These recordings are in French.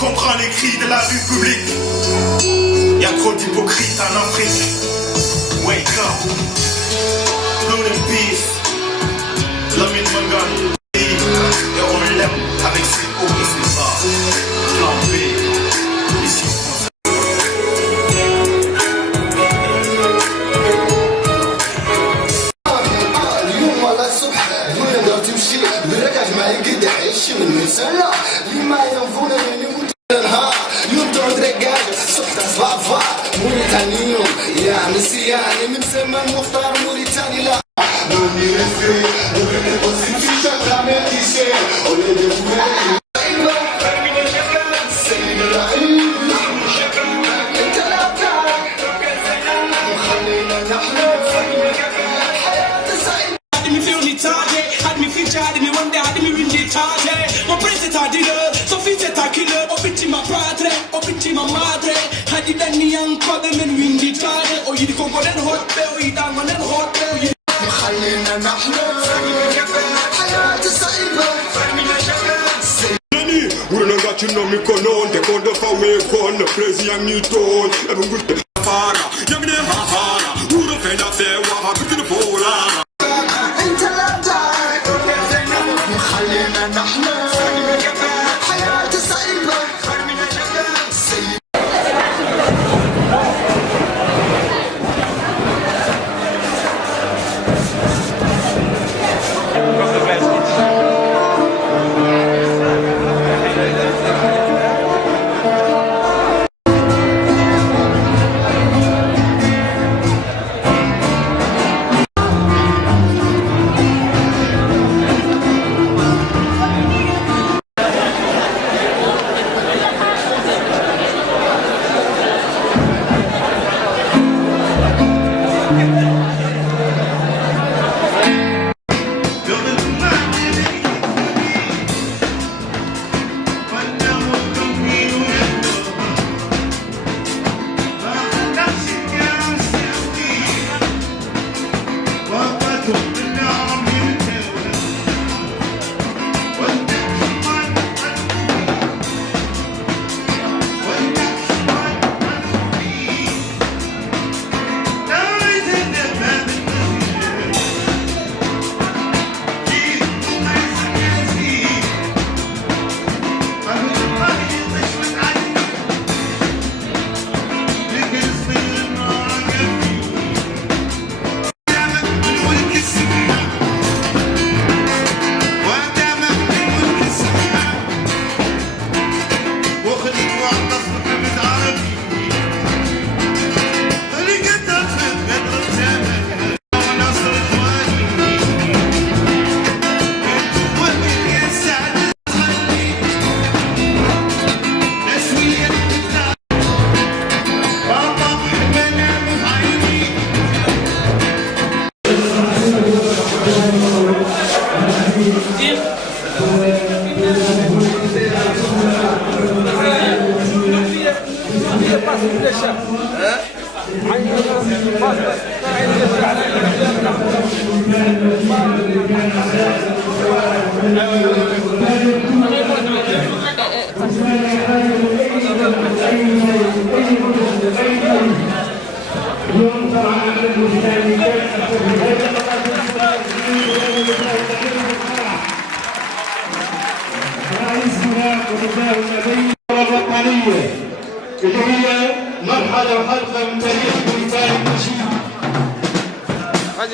comprend les cris de la rue publique. Y a trop d'hypocrites en Afrique. Wake up. Blood and peace. Lamine Mangane. Et on l'aime avec ses hauts et ses bas. Plan B. Ici من سنة لما ينفونني نهار يوم ترقاج صحت صبافا موريتانيوم يا مسياني من زمان مختار موريتاني لا نوني نفري نبني قصي في شغلة ميتيشي وليدي فمي سيد العيد انت لا تعرف خلينا نحلم حياة سعيدة had me feel retarded, had me feature, had me wonder, had me win retarded. My preset I did it, so feature I kill it, up into my padre, up into my madre. Had you done me young cotton and win retarded, or you go on and hot bell, you down on and hot bell. خلينا نحلم حياة سعيدة. We don't got you know me cologne, they call the family con, the crazy young new tone. Every good fara, young name Hahara, who the fed up there, what happened to the polar? انت لا تعرف خلينا نحلم حياة سعيدة.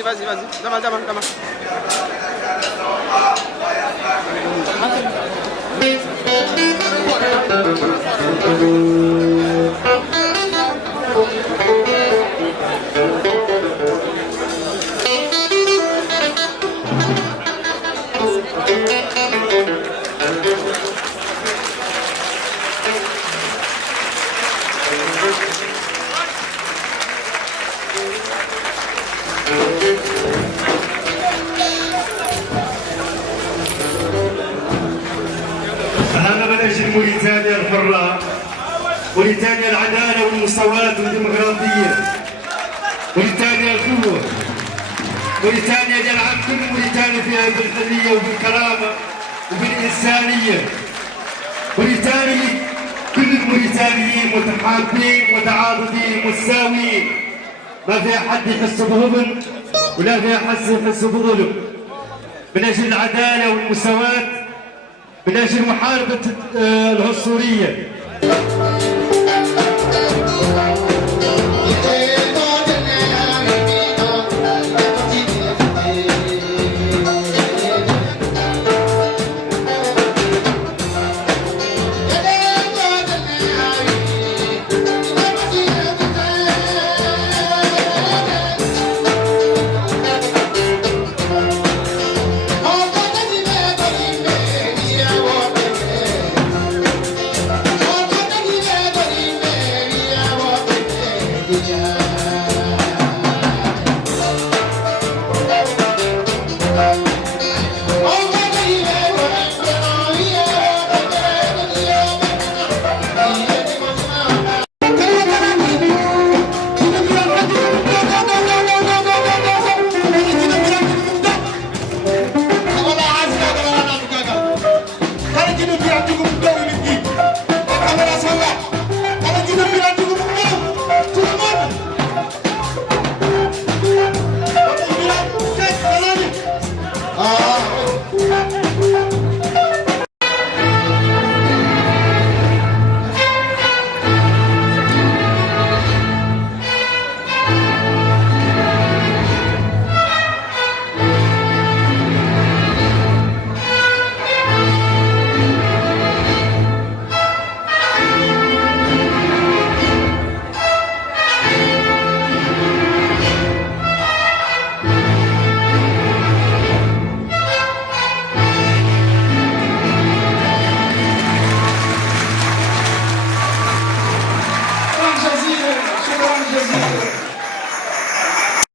Vas-y, dama. موريتانيا الحرة، موريتانيا العدالة والمساواة والديمقراطية، موريتانيا القوة، موريتانيا اللي يلعب كل موريتانيا فيها بالحرية وبالكرامة وبالإنسانية، موريتانيا موريتانيين متحابين متعاضدين متساويين، ما فيها حد يحس بغبن ولا فيها حد يحس بظلم، من اجل العداله والمساواه، من اجل محاربه العنصريه.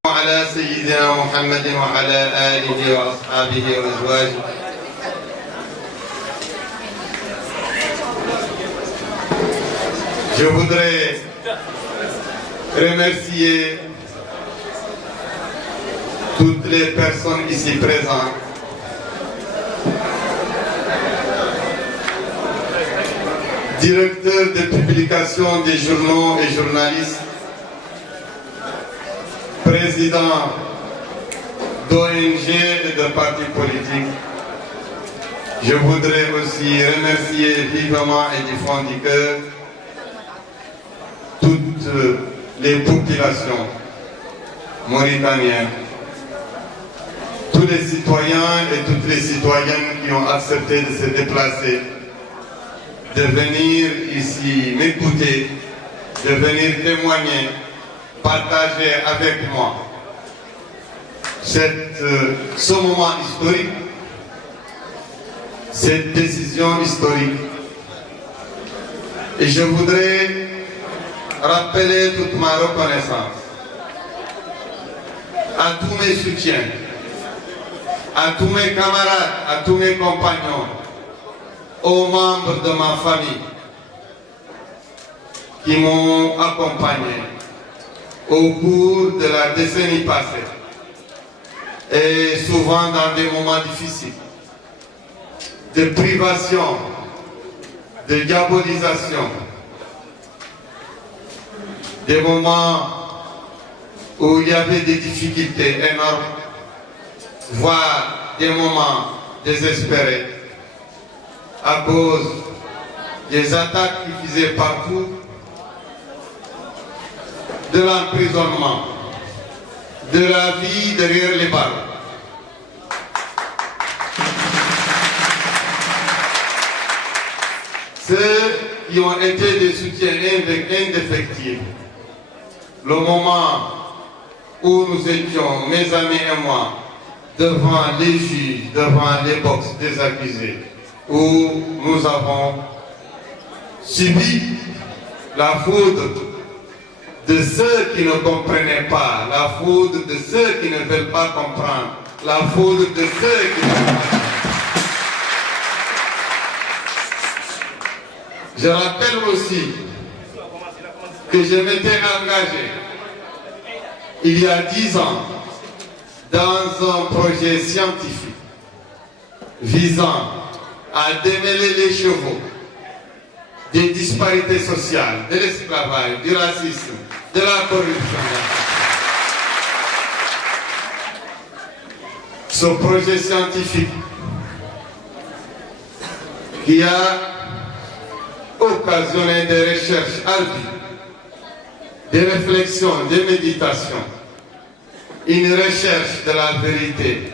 على سيدنا محمد وعلى آله وأصحابه وأزواجه. Je voudrais remercier toutes les personnes ici présentes, directeurs de publication des journaux et journalistes, présidents d'ONG et de partis politiques. Je voudrais aussi remercier vivement et du fond du cœur toutes les populations mauritaniennes, tous les citoyens et toutes les citoyennes qui ont accepté de se déplacer, de venir ici m'écouter, de venir témoigner, partager avec moi ce moment historique, cette décision historique. Et je voudrais rappeler toute ma reconnaissance à tous mes soutiens, à tous mes camarades, à tous mes compagnons, aux membres de ma famille qui m'ont accompagné au cours de la décennie passée et souvent dans des moments difficiles, de privation, de diabolisation, des moments où il y avait des difficultés énormes, voire des moments désespérés à cause des attaques qui faisaient partout, de l'emprisonnement, de la vie derrière les balles. Ceux qui ont été des soutiens indéfectibles, le moment où nous étions, mes amis et moi, devant les juges, devant les box des accusés, où nous avons subi la foudre de ceux qui ne comprenaient pas, la foudre de ceux qui ne veulent pas comprendre, la foudre de ceux qui ne veulent pas. Je rappelle aussi que je m'étais engagé il y a 10 ans dans un projet scientifique visant à démêler les chevaux des disparités sociales, de l'esclavage, du racisme, de la corruption. Ce projet scientifique qui a occasionné des recherches ardues, des réflexions, des méditations, une recherche de la vérité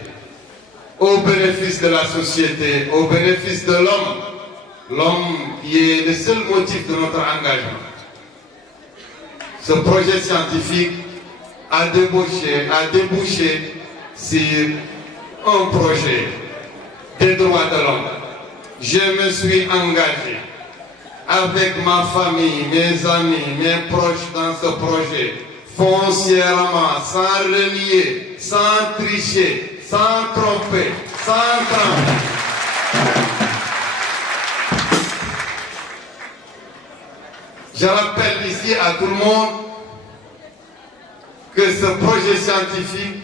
au bénéfice de la société, au bénéfice de l'homme, l'homme qui est le seul motif de notre engagement. Ce projet scientifique a débouché sur un projet des droits de l'homme. Je me suis engagé avec ma famille, mes amis, mes proches dans ce projet, foncièrement, sans renier, sans tricher, sans tromper, sans tromper. Je rappelle ici à tout le monde que ce projet scientifique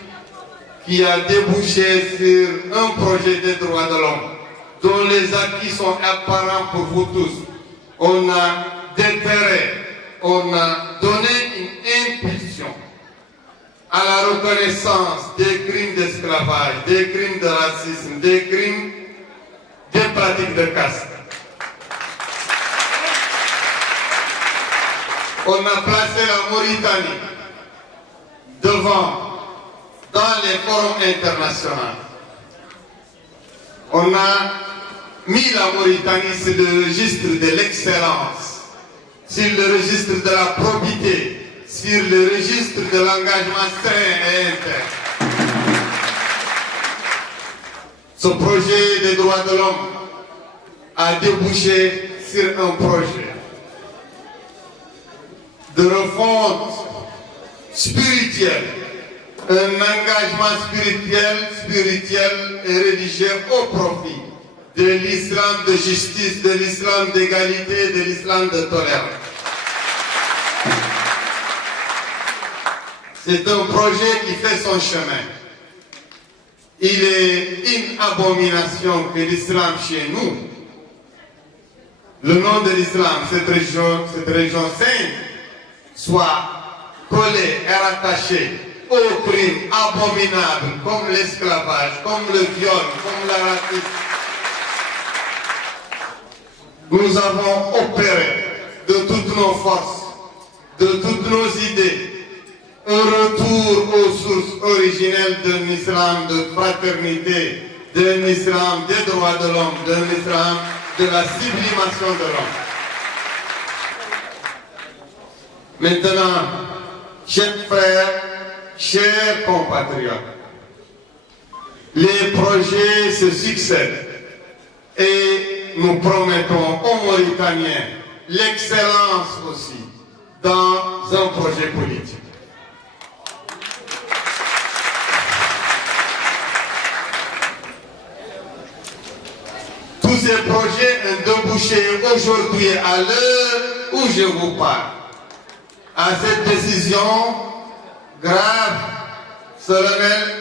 qui a débouché sur un projet des droits de l'homme, dont les acquis sont apparents pour vous tous, on a déterré, on a donné une impulsion à la reconnaissance des crimes d'esclavage, des crimes de racisme, des crimes des pratiques de caste. On a placé la Mauritanie devant, dans les forums internationaux. On a mis la Mauritanie sur le registre de l'excellence, sur le registre de la probité, sur le registre de l'engagement sain et interne. Ce projet des droits de l'homme a débouché sur un projet de refonte spirituelle, un engagement spirituel et religieux au profit de l'islam de justice, de l'islam d'égalité, de l'islam de tolérance. C'est un projet qui fait son chemin. Il est une abomination que l'islam chez nous, le nom de l'islam, cette région sainte, soit collé et rattaché aux crimes abominables comme l'esclavage, comme le viol, comme la racisme. Nous avons opéré de toutes nos forces, de toutes nos idées, un retour aux sources originelles d'un islam de fraternité, d'un islam des droits de l'homme, d'un islam de la sublimation de l'homme. Maintenant, chers frères, chers compatriotes, les projets se succèdent et nous promettons aux Mauritaniens l'excellence aussi dans un projet politique. Tous ces projets ont débouché aujourd'hui à l'heure où je vous parle à cette décision grave, solennelle,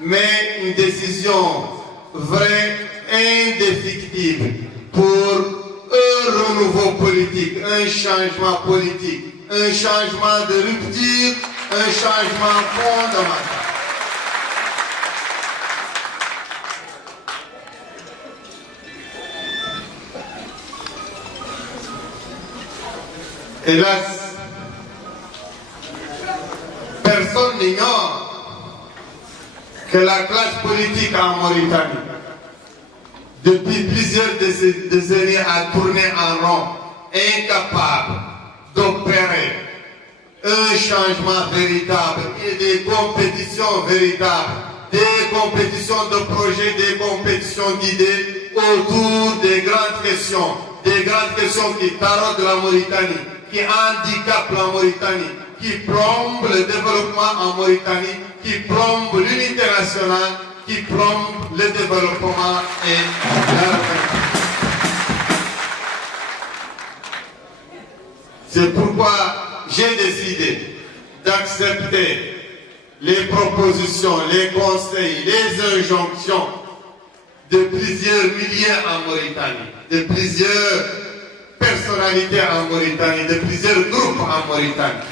mais une décision vraie, indéfectible pour un renouveau politique, un changement politique, un changement de rupture, un changement fondamental. Hélas, personne n'ignore que la classe politique en Mauritanie, depuis plusieurs décennies, a tourné en rond, incapable d'opérer un changement véritable et des compétitions véritables, des compétitions de projets, des compétitions d'idées autour des grandes questions qui taraudent la Mauritanie, qui handicapent la Mauritanie, qui plombent le développement en Mauritanie, qui plombent l'unité nationale, qui plombent le développement et l'organisation. C'est pourquoi j'ai décidé d'accepter les propositions, les conseils, les injonctions de plusieurs milliers en Mauritanie, de plusieurs personnalités en Mauritanie, de plusieurs groupes en Mauritanie.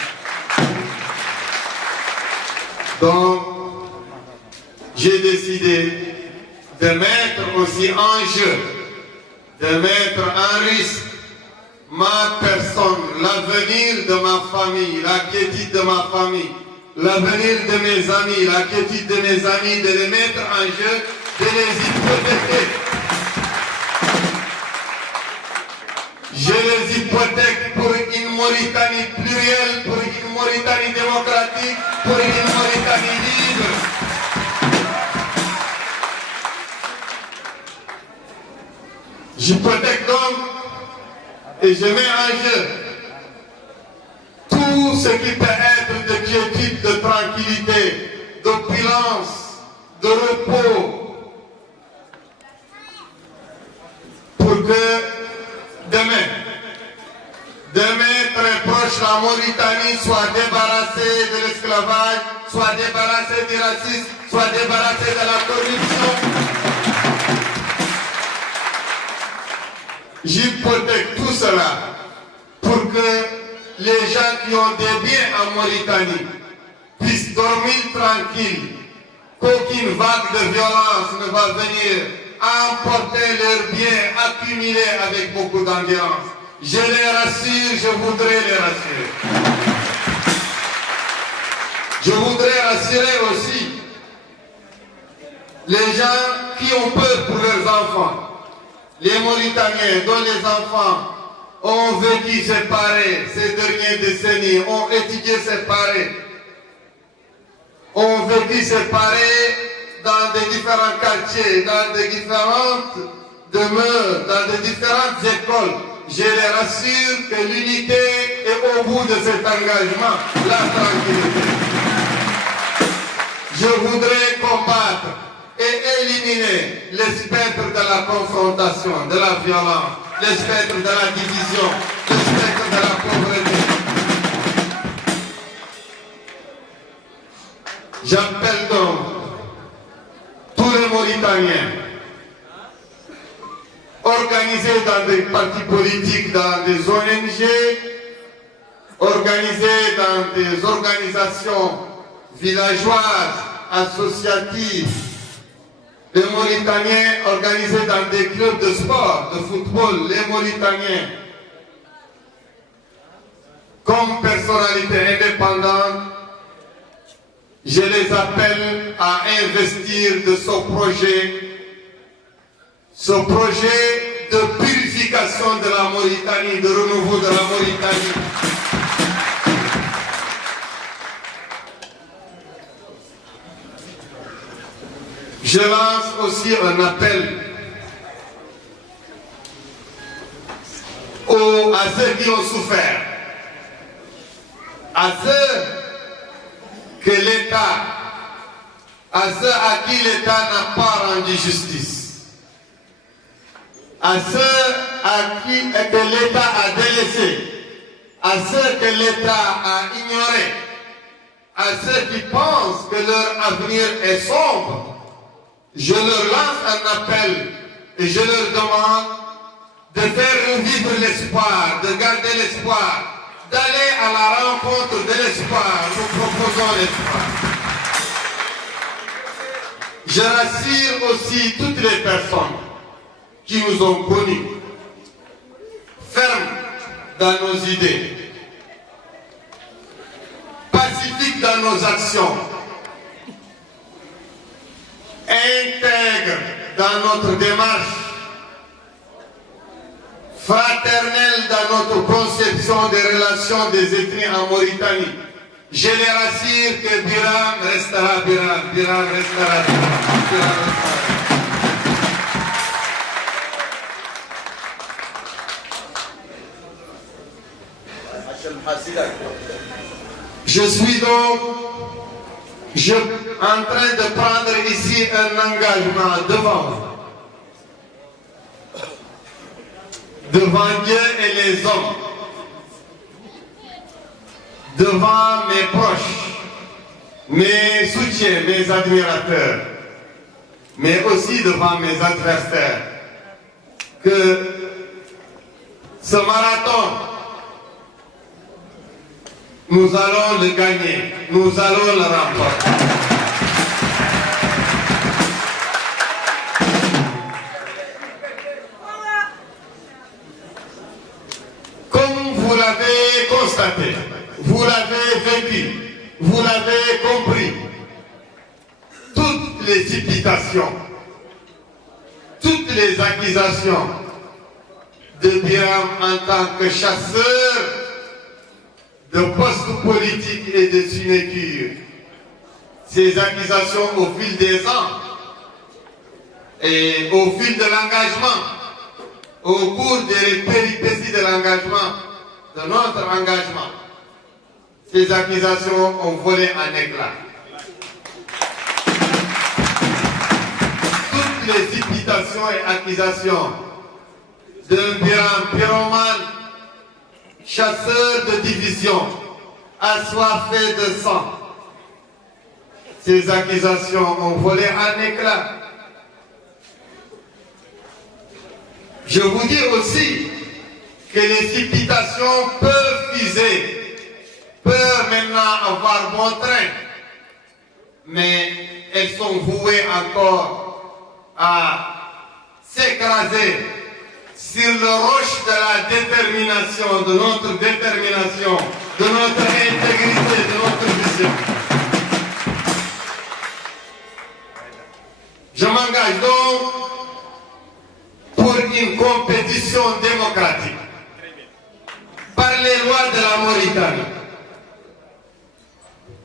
Donc, j'ai décidé de mettre aussi en jeu, de mettre en risque ma personne, l'avenir de ma famille, la quiétude de ma famille, l'avenir de mes amis, la quiétude de mes amis, de les mettre en jeu, de les hypothéquer. Je les hypothèque pour une Mauritanie plurielle, pour une Mauritanie démocratique, pour une Mauritanie libre. J'hypothèque donc et je mets en jeu tout ce qui peut être de quiétude, de tranquillité, d'opulence, de repos, pour que demain très proche, la Mauritanie soit débarrassée de l'esclavage, soit débarrassée du racisme, soit débarrassée de la corruption. J'hypothèque tout cela pour que les gens qui ont des biens en Mauritanie puissent dormir tranquilles, qu'aucune vague de violence ne va venir emporter leurs biens accumulés avec beaucoup d'endurance. Je les rassure, je voudrais les rassurer. Je voudrais rassurer aussi les gens qui ont peur pour leurs enfants. Les Mauritaniens dont les enfants ont vécu séparés ces dernières décennies, ont étudié séparés, ont vécu séparés dans des différents quartiers, dans des différentes demeures, dans des différentes écoles. Je les rassure que l'unité est au bout de cet engagement, la tranquillité. Je voudrais combattre et éliminer les spectres de la confrontation, de la violence, les spectres de la division, les spectres de la pauvreté. J'appelle donc tous les Mauritaniens organisés dans des partis politiques, dans des ONG, organisés dans des organisations villageoises, associatives, les Mauritaniens organisés dans des clubs de sport, de football, les Mauritaniens, comme personnalités indépendantes, je les appelle à investir de ce projet de purification de la Mauritanie, de renouveau de la Mauritanie. Je lance aussi un appel à ceux qui ont souffert, à ceux que l'État, à ceux à qui l'État n'a pas rendu justice, à ceux à qui que l'État a délaissé, à ceux que l'État a ignorés, à ceux qui pensent que leur avenir est sombre. Je leur lance un appel et je leur demande de faire revivre l'espoir, de garder l'espoir, d'aller à la rencontre de l'espoir. Nous proposons l'espoir. Je rassure aussi toutes les personnes qui nous ont connus, fermes dans nos idées, pacifiques dans nos actions, intègre dans notre démarche, fraternelle dans notre conception des relations des ethnies en Mauritanie. Je les rassure que Biram restera Biram, Biram restera Biram, Biram restera. Je suis donc en train de prendre ici un engagement devant Dieu et les hommes, devant mes proches, mes soutiens, mes admirateurs, mais aussi devant mes adversaires, que Ce marathon, nous allons le gagner, nous allons le remporter. Comme vous l'avez constaté, vous l'avez vécu, vous l'avez compris, toutes les supputations, toutes les accusations de Biram en tant que chasseur de postes politiques et de sinécures, ces accusations au fil des ans et au fil de l'engagement, au cours des péripéties de l'engagement, de notre engagement, ces accusations ont volé en éclats. Toutes les imputations et accusations d'un Biram pyromane, chasseur de division, assoiffé de sang, ces accusations ont volé en éclats. Je vous dis aussi que les imputations peuvent fuser, peuvent maintenant avoir bon train, mais elles sont vouées encore à s'écraser sur le roche de la détermination, de notre détermination, de notre intégrité, de notre vision. Je m'engage donc pour une compétition démocratique par les lois de la Mauritanie,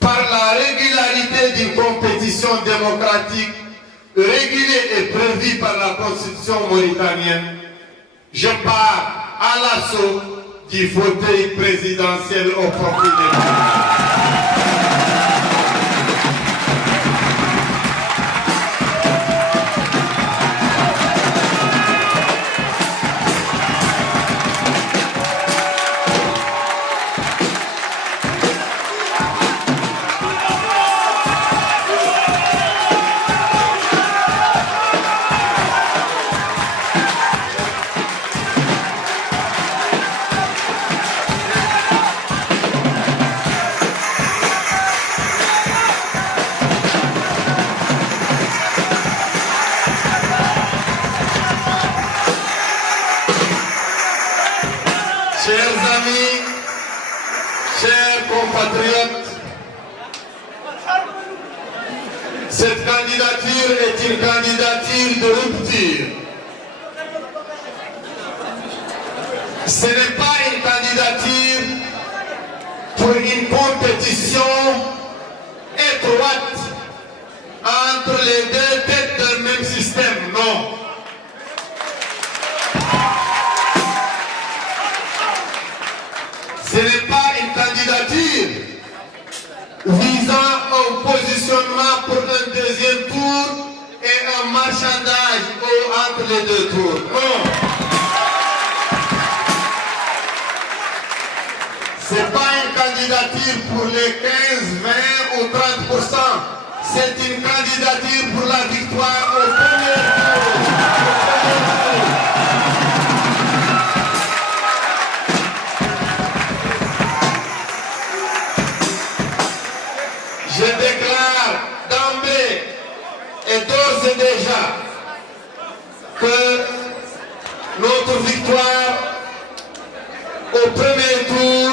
par la régularité d'une compétition démocratique régulée et prévue par la Constitution mauritanienne. Je pars à l'assaut du fauteuil présidentiel au profit des cette candidature est une candidature de rupture. Ce n'est pas une candidature pour une compétition étroite entre les deux têtes d'un même système, non. Ce n'est pas une candidature visant au positionnement pour un deuxième tour et un marchandage entre les deux tours. Non. Ce n'est pas une candidature pour les 15, 20 ou 30%. C'est une candidature pour la victoire au premier tour. Je déclare d'emblée et d'ores et déjà que notre victoire au premier tour,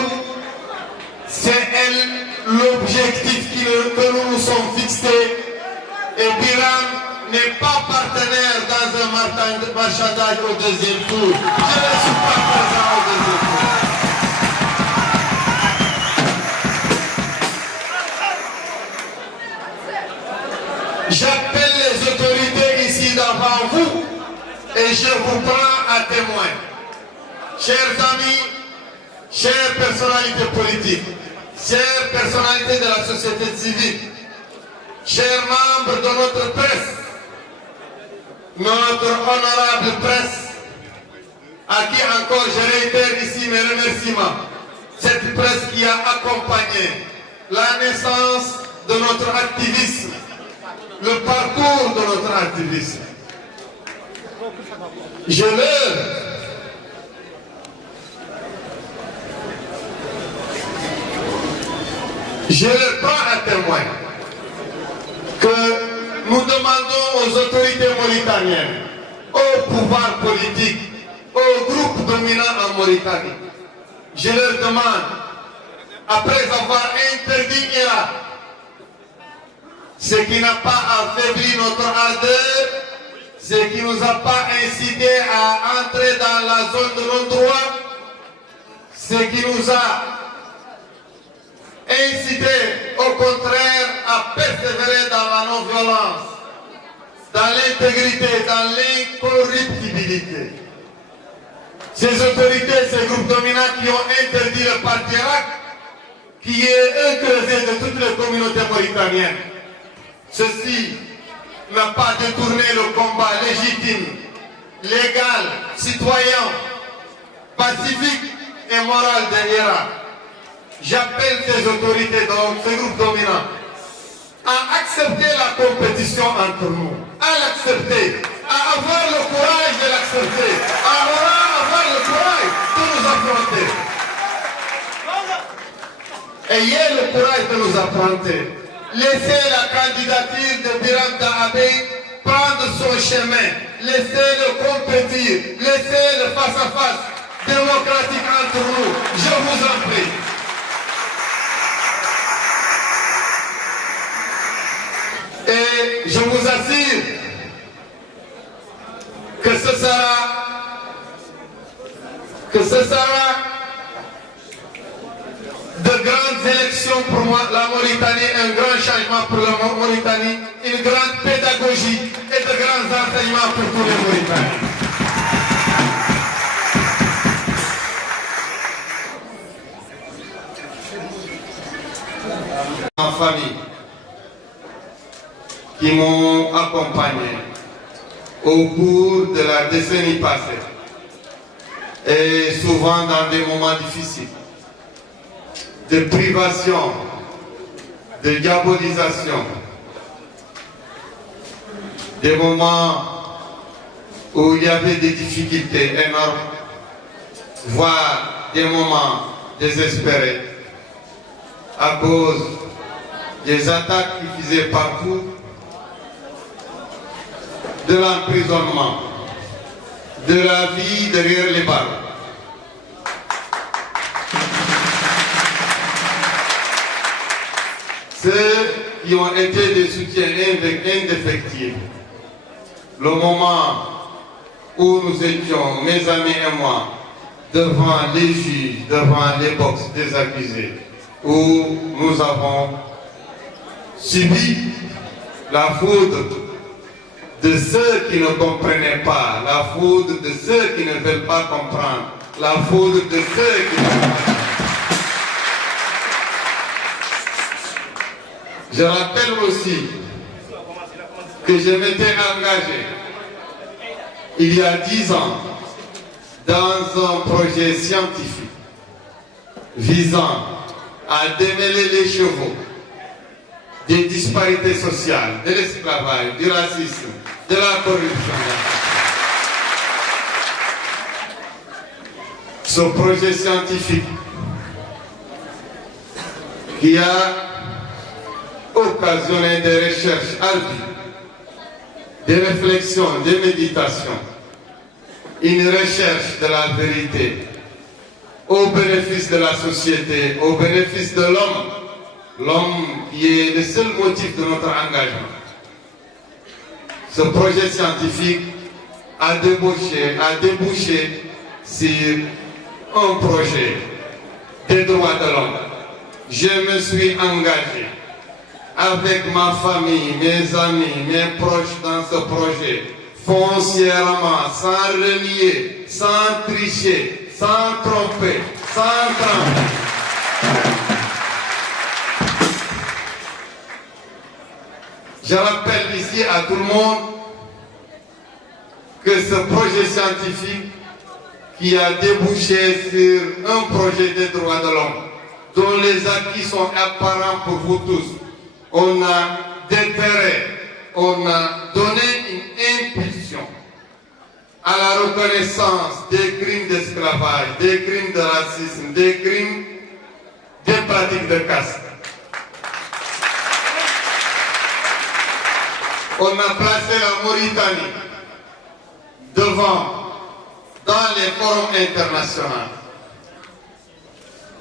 c'est l'objectif que nous nous sommes fixés. Et Biram n'est pas partenaire dans un marchandage au deuxième tour. Je ne suis pas présent au deuxième tour. J'appelle les autorités ici devant vous et je vous prends à témoin. Chers amis, chères personnalités politiques, chères personnalités de la société civile, chers membres de notre presse, notre honorable presse, à qui encore je réitère ici mes remerciements, cette presse qui a accompagné la naissance de notre activisme, le parcours de notre activisme. Je leur Je le prends à témoin que nous demandons aux autorités mauritaniennes, au pouvoir politique, aux groupes dominants en Mauritanie, je leur demande, après avoir interdit Irak, ce qui n'a pas affaibli notre ardeur, ce qui ne nous a pas incité à entrer dans la zone de non-droit, ce qui nous a incité au contraire à persévérer dans la non-violence, dans l'intégrité, dans l'incorruptibilité. Ces autorités, ces groupes dominants qui ont interdit le parti Irak, qui est un creuset de toutes les communautés mauritaniennes, ceci n'a pas détourné le combat légitime, légal, citoyen, pacifique et moral de l'Irak. J'appelle ces autorités, donc ces groupes dominants, à accepter la compétition entre nous, à l'accepter, à avoir le courage de l'accepter, à avoir le courage de nous affronter. Ayez le courage de nous affronter. Laissez la candidature de Biram Dahabé prendre son chemin. Laissez-le compétir. Laissez-le face à face démocratique entre nous. Je vous en prie. Et je vous assure que ce sera de grandes élections pour moi, la Mauritanie, un grand changement pour la Mauritanie, une grande pédagogie et de grands enseignements pour tous les Mauritaniens. Ma famille qui m'ont accompagné au cours de la décennie passée et souvent dans des moments difficiles, de privation, de diabolisation, des moments où il y avait des difficultés énormes, voire des moments désespérés à cause des attaques qui faisaient partout, de l'emprisonnement, de la vie derrière les barres. Ceux qui ont été des soutiens indéfectibles, le moment où nous étions, mes amis et moi, devant les juges, devant les box des accusés, où nous avons subi la foudre de ceux qui ne comprenaient pas, la foudre de ceux qui ne veulent pas comprendre, la foudre de ceux qui ne veulent pas. Je rappelle aussi que je m'étais engagé il y a 10 ans dans un projet scientifique visant à démêler les chevaux des disparités sociales, de l'esclavage, du racisme, de la corruption. Ce projet scientifique qui a occasionné des recherches ardues, des réflexions, des méditations, une recherche de la vérité au bénéfice de la société, au bénéfice de l'homme, l'homme qui est le seul motif de notre engagement. Ce projet scientifique a débouché sur un projet des droits de l'homme. Je me suis engagé avec ma famille, mes amis, mes proches dans ce projet, foncièrement, sans renier, sans tricher, sans tromper, sans tromper. Je rappelle ici à tout le monde que ce projet scientifique qui a débouché sur un projet des droits de l'homme, dont les acquis sont apparents pour vous tous, on a déterré, on a donné une impulsion à la reconnaissance des crimes d'esclavage, des crimes de racisme, des crimes des pratiques de caste. on a placé la Mauritanie devant dans les forums internationaux.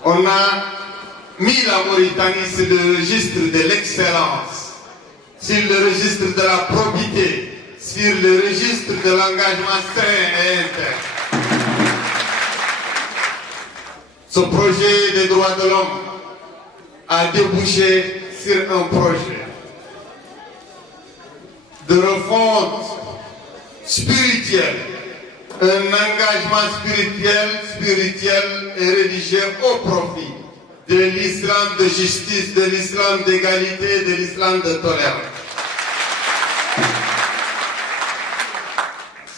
On a mis la Mauritanie sur le registre de l'excellence, sur le registre de la probité, sur le registre de l'engagement serein et interne. Ce projet des droits de l'homme a débouché sur un projet de refonte spirituelle, un engagement spirituel et religieux au profit de l'islam de justice, de l'islam d'égalité, de l'islam de tolérance.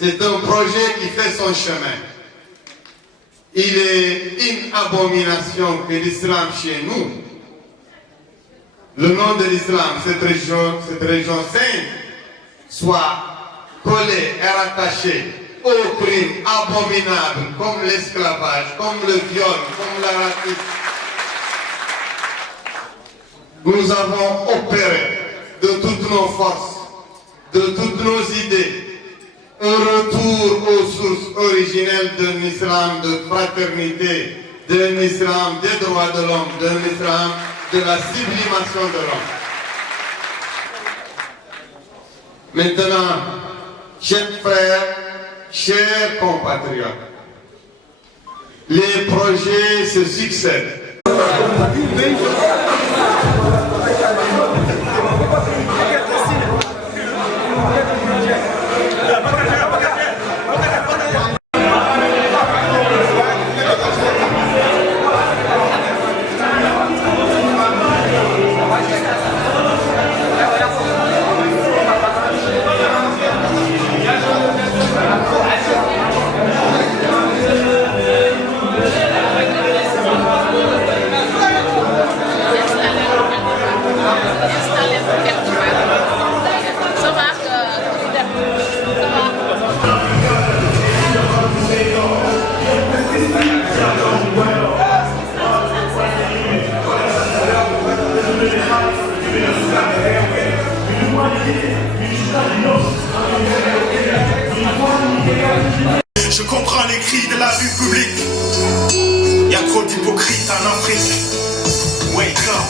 C'est un projet qui fait son chemin. Il est une abomination que l'islam chez nous, le nom de l'islam, cette région sainte, soit collé et rattaché aux crimes abominables comme l'esclavage, comme le viol, comme la racisme. Nous avons opéré de toutes nos forces, de toutes nos idées, un retour aux sources originelles d'un islam de fraternité, d'un islam des droits de l'homme, d'un islam de la sublimation de l'homme. Maintenant, chers frères, chers compatriotes, les projets se succèdent. Je comprends les cris de la vue publique. Y a trop d'hypocrites en Afrique. Wake up.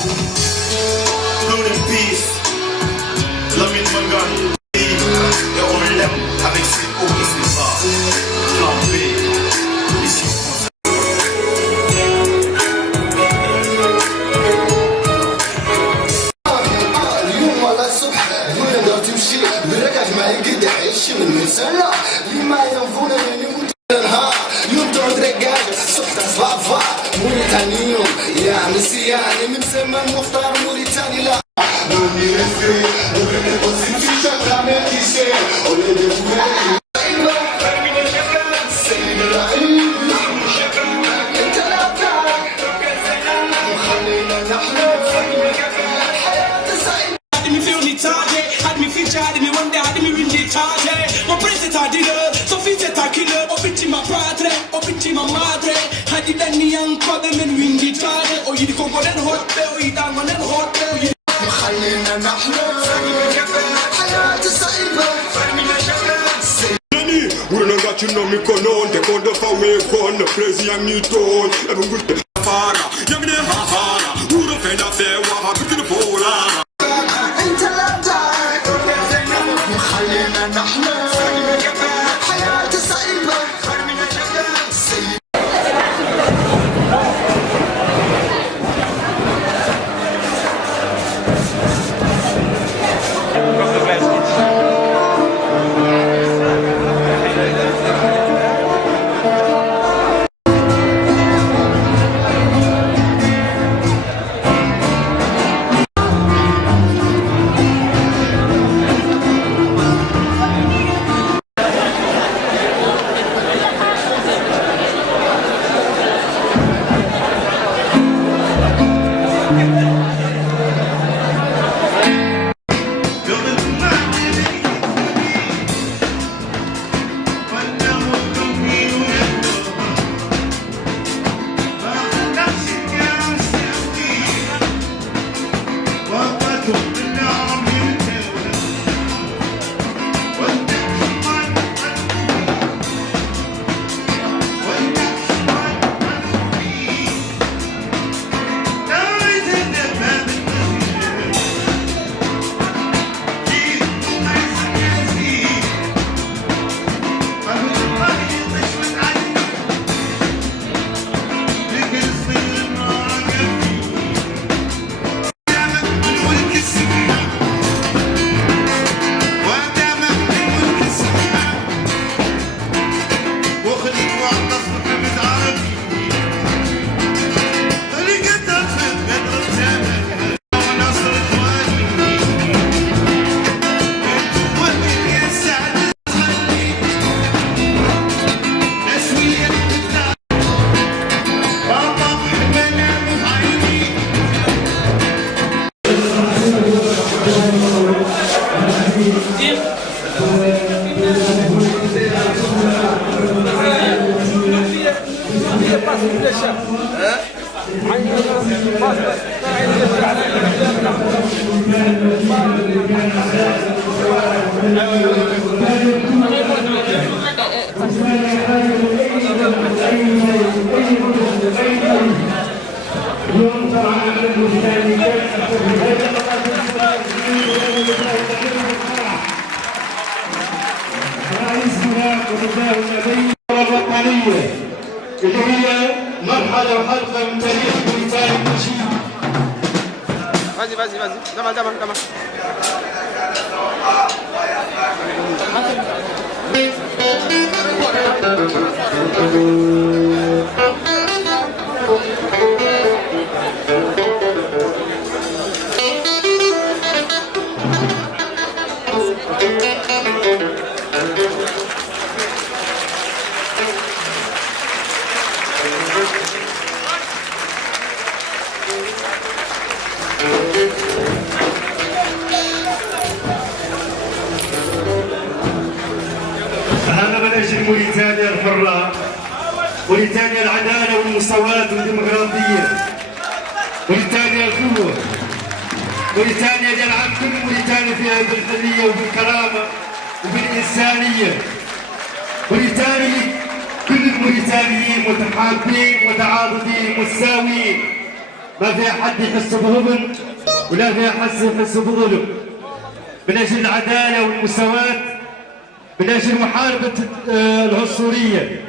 Blood and peace. Lamine Mangane. Et on l'aime avec ses hauts et ses bas. Plan B. Mission اليوم ولا الصبح نقدر تمشي بالركاج ما يقد يعيش من مسلا لما ينفونا يموت النهار يوم تعود ركاج صبح صبافا موريتانيوم يا مسياني من زمان مختار موريتاني لا نوني رسكري نبغي نبصي في شكرا ما كيشي ولي دفوي سيد العيد انت لا بتاعك وخلينا نحلم Had me feel retarded, had me feature, had me one day, had me win retarded. Mon presidente di love, so fiche ta killer, obici ma padre, obici ma madre. Had you done me young, call them and win retarded. Or you the Congo and hot bell, you down on and hot bell. خلينا نحلم حياة صعيبة When I got you know me con on, they call the far way con, the crazy young new toy, every good fara, young in Hahara, who the fend of fair, what to the polar. انت لا تعرف خلينا نحلم حياة صعيبة الوطنية اللي هي مرحلة وحلقة من تاريخ موريتانيا المجيد. Vas-y, Dama. هذا من اجل موريتانيا الحرة، موريتانيا العدالة والمساواة والديمقراطية، موريتانيا القوة، موريتانيا يلعب كل موريتانيا فيها بالحرية وبالكرامة وبالإنسانية، موريتانيا كل الموريتانيين متحابين متعاضدين متساويين، ما فيها حد يحس بغبن ولا فيها حد يحس بظلم، من أجل العدالة والمساواة، من أجل محاربة العنصرية.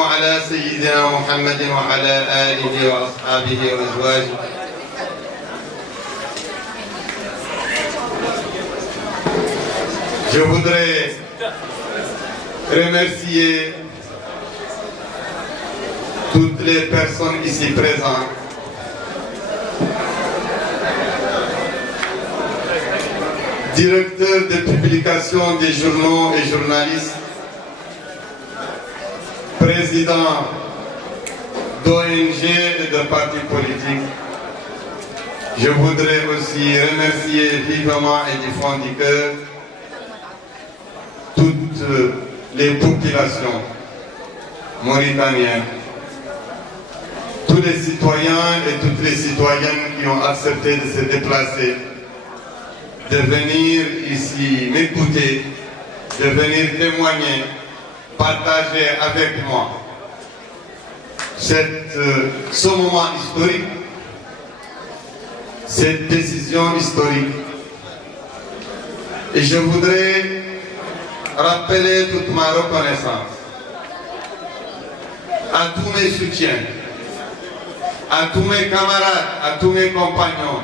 على سيدنا محمد وعلى آله وأصحابه وأزواجه. Je voudrais remercier toutes les personnes ici présentes, directeurs de publication des journaux et journalistes, présidents d'ONG et de partis politiques. Je voudrais aussi remercier vivement et du fond du cœur toutes les populations mauritaniennes, tous les citoyens et toutes les citoyennes qui ont accepté de se déplacer, de venir ici m'écouter, de venir témoigner, partager avec moi ce moment historique, cette décision historique. Et je voudrais rappeler toute ma reconnaissance à tous mes soutiens, à tous mes camarades, à tous mes compagnons,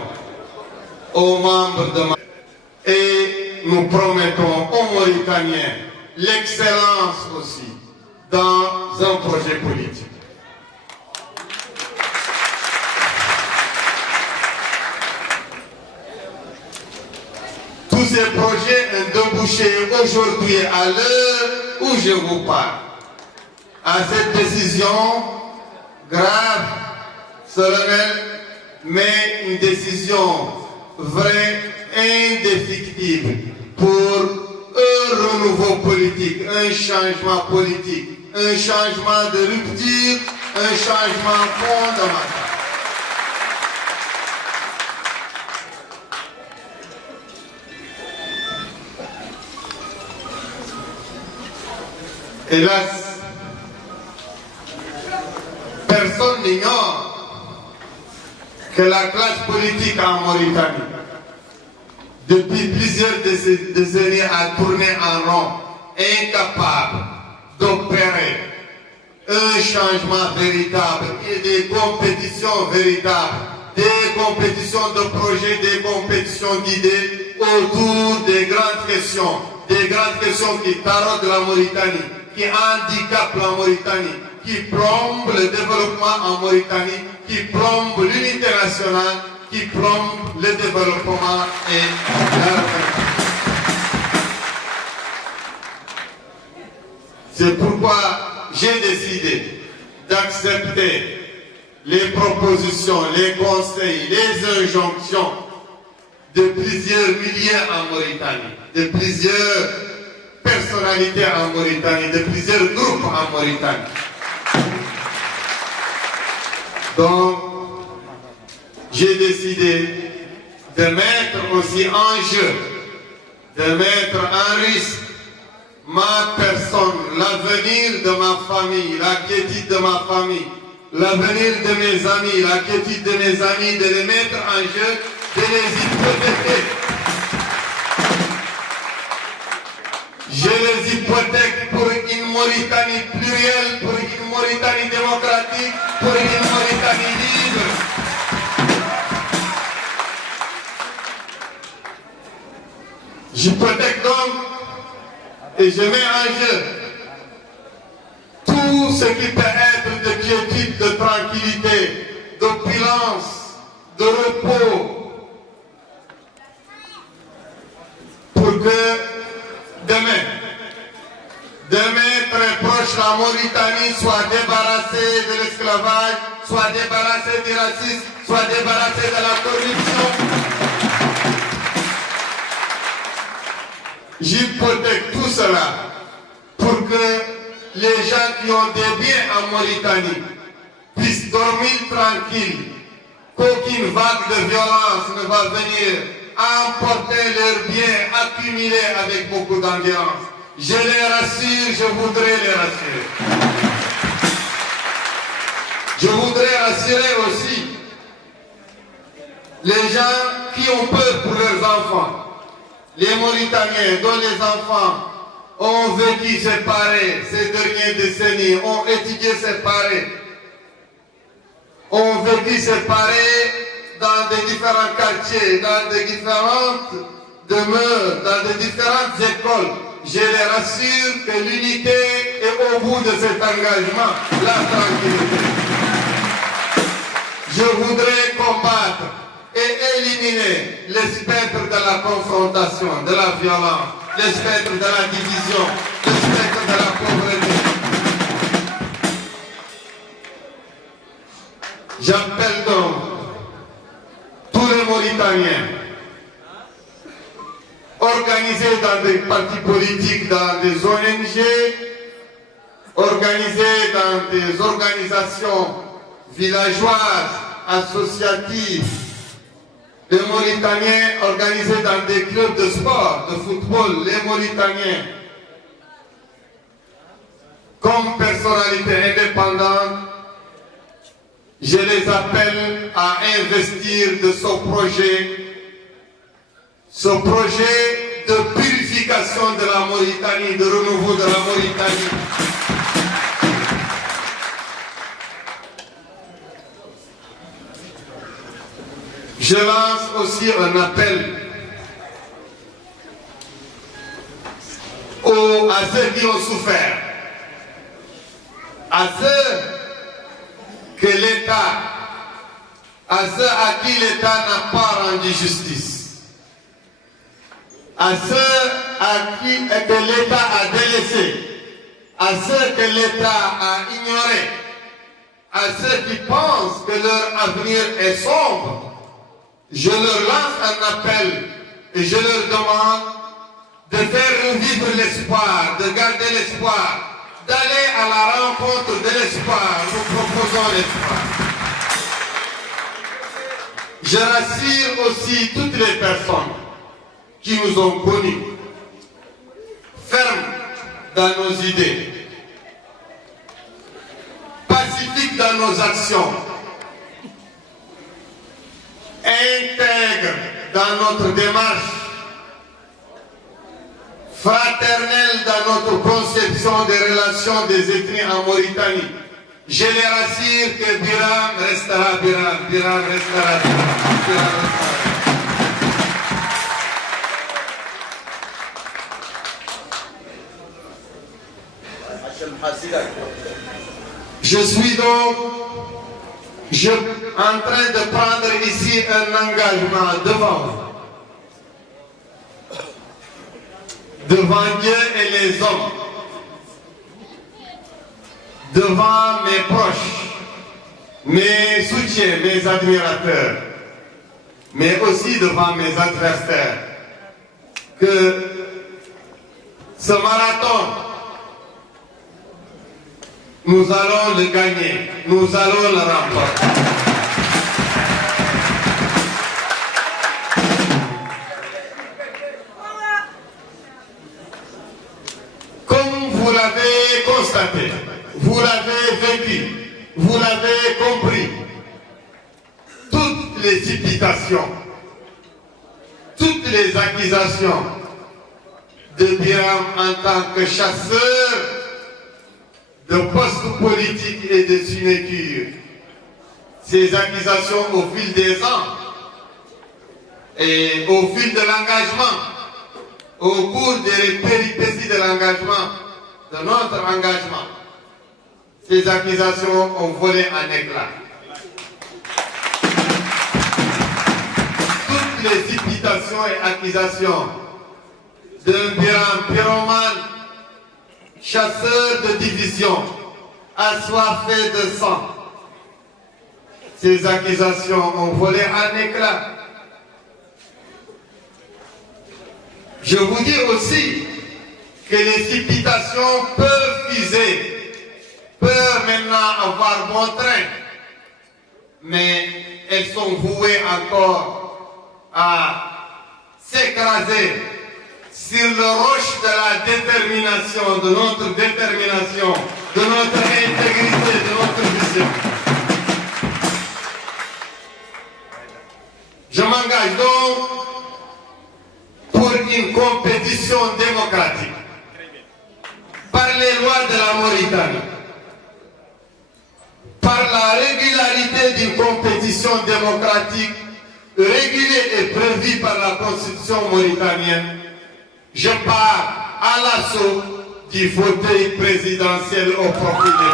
aux membres de ma... Et nous promettons aux Mauritaniens l'excellence aussi dans un projet politique. ces projets ont débouché aujourd'hui à l'heure où je vous parle à cette décision grave, solennelle, mais une décision vraie, indéfectible pour un renouveau politique, un changement politique, un changement de rupture, un changement fondamental. Hélas, personne n'ignore que la classe politique en Mauritanie, depuis plusieurs décennies, a tourné en rond, incapable d'opérer un changement véritable et des compétitions véritables, des compétitions de projets, des compétitions d'idées autour des grandes questions qui taraudent la Mauritanie, qui handicapent la Mauritanie, qui plombent le développement en Mauritanie, qui plombent l'unité nationale, qui plombent le développement et l'avenir. C'est pourquoi j'ai décidé d'accepter les propositions, les conseils, les injonctions de plusieurs milliers en Mauritanie, de plusieurs personnalités en Mauritanie, de plusieurs groupes en Mauritanie. Donc, j'ai décidé de mettre aussi en jeu, de mettre en risque ma personne, l'avenir de ma famille, la quiétude de ma famille, l'avenir de mes amis, la quiétude de mes amis, de les mettre en jeu, de les hypothéquer. Je les hypothèque pour une Mauritanie plurielle, pour une Mauritanie démocratique, pour une Mauritanie libre. J'hypothèque donc et je mets en jeu tout ce qui peut être de quiétude, de tranquillité, d'opulence, de repos, pour que demain très proche, la Mauritanie soit débarrassée de l'esclavage, soit débarrassée du racisme, soit débarrassée de la corruption. J'hypothèque tout cela pour que les gens qui ont des biens en Mauritanie puissent dormir tranquilles, qu'aucune vague de violence ne va venir emporter leurs biens accumulés avec beaucoup d'endurance. Je les rassure, je voudrais les rassurer. Je voudrais rassurer aussi les gens qui ont peur pour leurs enfants. Les Mauritaniens dont les enfants ont vécu séparés ces dernières décennies, ont étudié séparés, ont vécu séparés dans des différents quartiers, dans des différentes demeures, dans des différentes écoles. Je les rassure que l'unité est au bout de cet engagement, la tranquillité. Je voudrais combattre et éliminer les spectres de la confrontation, de la violence, les spectres de la division, les spectres de la pauvreté. J'appelle donc tous les Mauritaniens organisés dans des partis politiques, dans des ONG, organisés dans des organisations villageoises, associatives, les Mauritaniens organisés dans des clubs de sport, de football, les Mauritaniens, comme personnalités indépendantes, je les appelle à investir de ce projet de purification de la Mauritanie, de renouveau de la Mauritanie. Je lance aussi un appel à ceux qui ont souffert, à ceux que l'État, à ceux à qui l'État n'a pas rendu justice. à ceux que l'État a délaissés, à ceux que l'État a ignorés, à ceux qui pensent que leur avenir est sombre, je leur lance un appel et je leur demande de faire revivre l'espoir, de garder l'espoir, d'aller à la rencontre de l'espoir. Nous proposons l'espoir. Je rassure aussi toutes les personnes qui nous ont connus, fermes dans nos idées, pacifiques dans nos actions, intègres dans notre démarche, fraternels dans notre conception des relations des ethnies en Mauritanie. Je les rassure que Biram restera Biram, Biram restera Biram, Biram restera. Je suis donc en train de prendre ici un engagement devant Dieu et les hommes, devant mes proches, mes soutiens, mes admirateurs, mais aussi devant mes adversaires, que ce marathon, nous allons le gagner, nous allons le remporter. Comme vous l'avez constaté, vous l'avez vécu, vous l'avez compris, toutes les supputations, toutes les accusations de Biram en tant que chasseur de postes politiques et de sinécures, ces accusations au fil des ans et au fil de l'engagement, au cours des péripéties de l'engagement, de notre engagement, ces accusations ont volé en éclats. Toutes les imputations et accusations d'un Biram pyromane, chasseur de division, assoiffé de sang. Ces accusations ont volé en éclats. Je vous dis aussi que les supputations peuvent fuser, peuvent maintenant avoir bon train, mais elles sont vouées encore à s'écraser sur le roche de la détermination, de notre détermination, de notre intégrité, de notre vision. Je m'engage donc pour une compétition démocratique, par les lois de la Mauritanie, par la régularité d'une compétition démocratique régulée et prévue par la Constitution mauritanienne. Je pars à l'assaut du fauteuil présidentiel au profit des